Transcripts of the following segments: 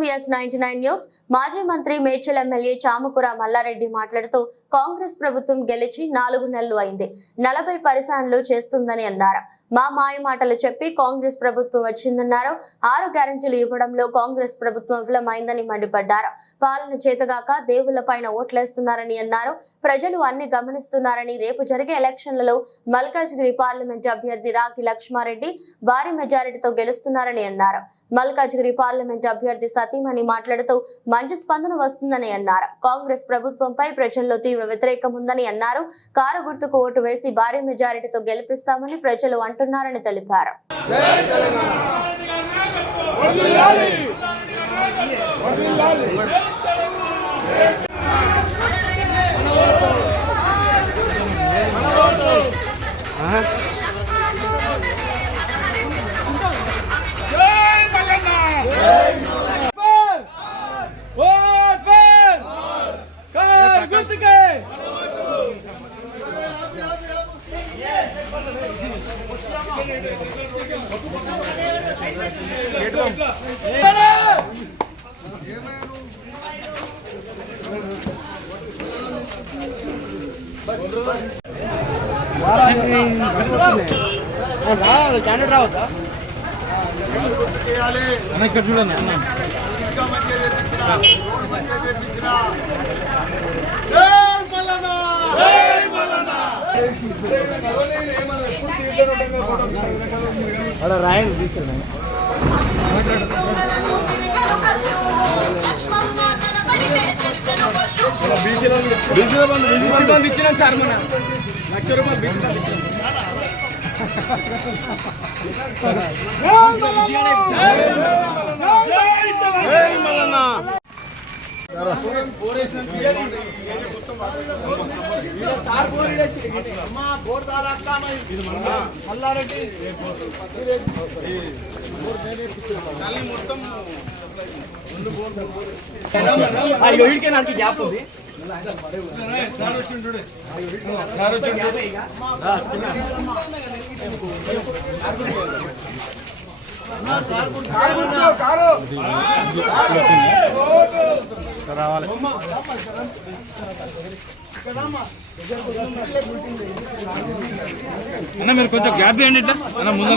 VS99 news. మాజీ మంత్రి Medchal MLA Chamakura Mallareddy మాట్లాడుతూ కాంగ్రెస్ ప్రభుత్వం గెలిచి 4 నెలలు అయింది, 40 పరిశానలు చేస్తుందని అన్నారు. మా మాయ మాటలు చెప్పి కాంగ్రెస్ ప్రభుత్వం వచ్చిందన్నారు. 6 గ్యారెంటీలు ఇవ్వడంలో కాంగ్రెస్ ప్రభుత్వం విఫలమైందని మండిపడ్డారు. పాలన చేతగాక దేవుళ్ల పైన ఓట్లేస్తున్నారని అన్నారు. ప్రజలు అన్ని గమనిస్తున్నారని, రేపు జరిగే ఎలక్షన్లలో మల్కాజ్గిరి పార్లమెంట్ అభ్యర్థి రాగి లక్ష్మారెడ్డి భారీ మెజారిటీతో గెలుస్తున్నారని అన్నారు. మల్కాజ్గిరి పార్లమెంట్ అభ్యర్థి సతీమణి మాట్లాడుతూ మంచి స్పందన వస్తుందని అన్నారు. కాంగ్రెస్ ప్రభుత్వంపై ప్రజల్లో తీవ్ర వ్యతిరేకం ఉందని అన్నారు. కారు గుర్తుకు ఓటు వేసి భారీ మెజారిటీతో గెలిపిస్తామని ప్రజలు అంటున్నారని తెలిపారు. ఇక్కడ చూడండి రాయల్ తీసుకెళ్ళండి. బీసీ బంధు ఇచ్చినాం సార్, మన ₹1,00,000 బీసీ బంధు ఇచ్చినాం. గ్యాప్ ఉంది. రావాలి అన్న, మీరు కొంచెం గ్యాప్ ఇవ్వండి. ఇట్లా అన్న ముందు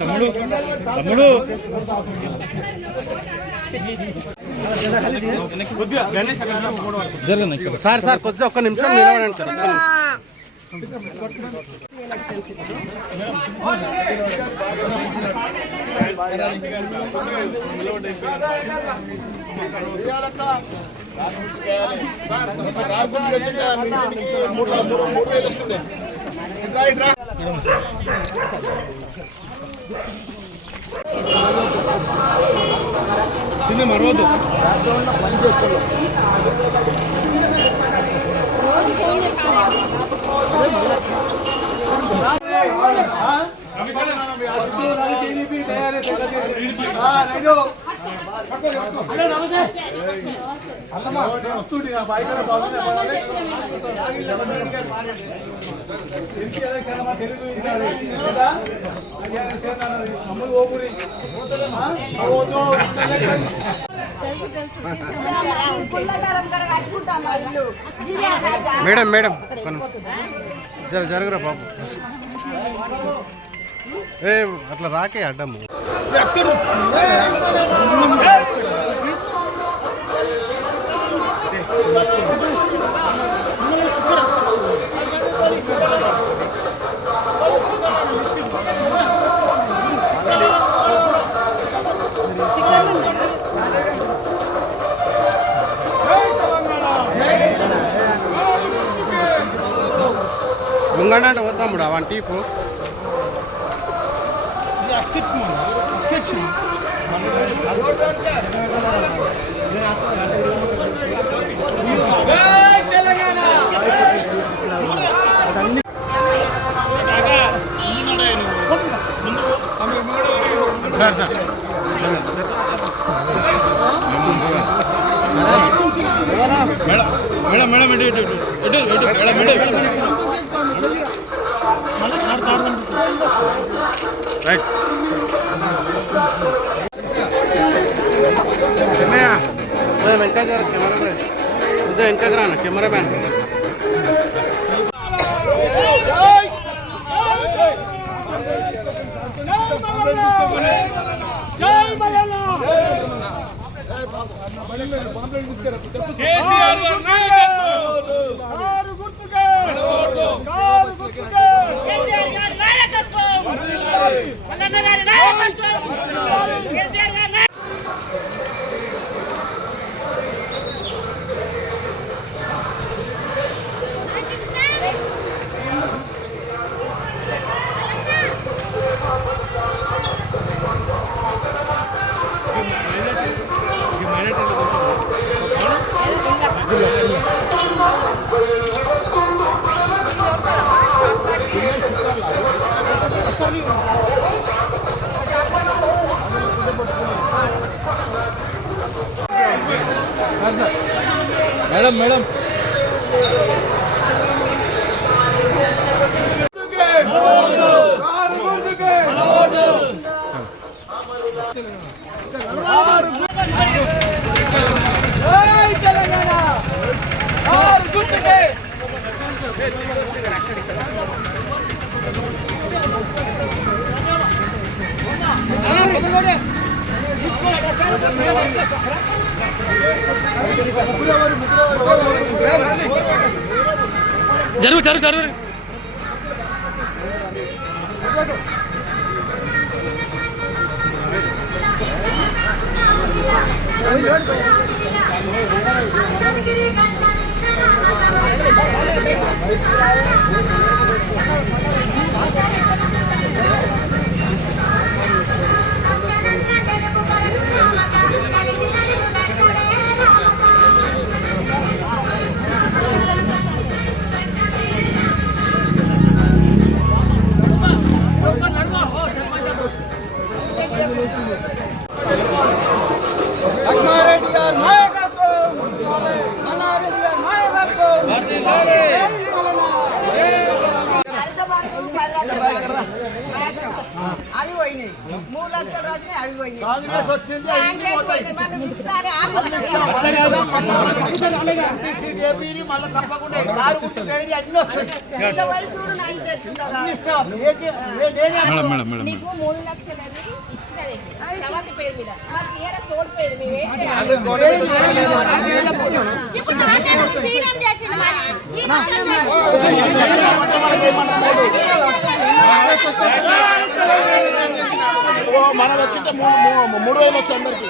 తమ్ముడు తమ్ముడు సార్ సార్ కొద్దిగా ఒక్క నిమిషం నిలబడండి సార్. చిన్న మరవద్దు. మేడం మేడం జరగరా బాబు, ఏ అట్లా రాకే అడ్డము. ముంగంటే వద్దాముడు అవన్ టీపు sir sir madam madam madam ఇటు ఇటు ఇటు ఇటు మేడం మేడం రైట్ వెనక కెమెరా వెనక రానా కెమెరా మ్యాన్ కేసీఆర్ గారి నాయకత్వం కారు గుర్తుకే కారు గుర్తుకే కేసీఆర్ గారి నాయకత్వం మల్లన్న గారి నాయకత్వం కేసీఆర్ గారి మేడం మేడం జరుగు జరుగు జరుగు లక్ష్మారెడ్డి గారి నాయకత్వం మల్లారెడ్డి గారి నాయకత్వం అవి పోయినాయి 3 లక్షలు రాసినాయి అవి పోయినాయి కాంగ్రెస్ వచ్చింది మనం ఇస్తారే మళ్ళీ తప్పకుండా కారు గుర్తుకేయండి, అన్ని వస్తాయి. వయసు అన్ని ఇస్తాం. మేడం మేడం మేడం నీకు 3 లక్షలు ఇచ్చినది సవతి పేరు మీద మరి టీఆర్ఎస్ ఓడిపోయింది మేము ఏంటి కాంగ్రెస్ గవర్నమెంట్ ఇప్పుడు సీఎం చేసిండు మరి ఈ లక్షలు మన వచ్చింటే 3,000 వచ్చి అందరికి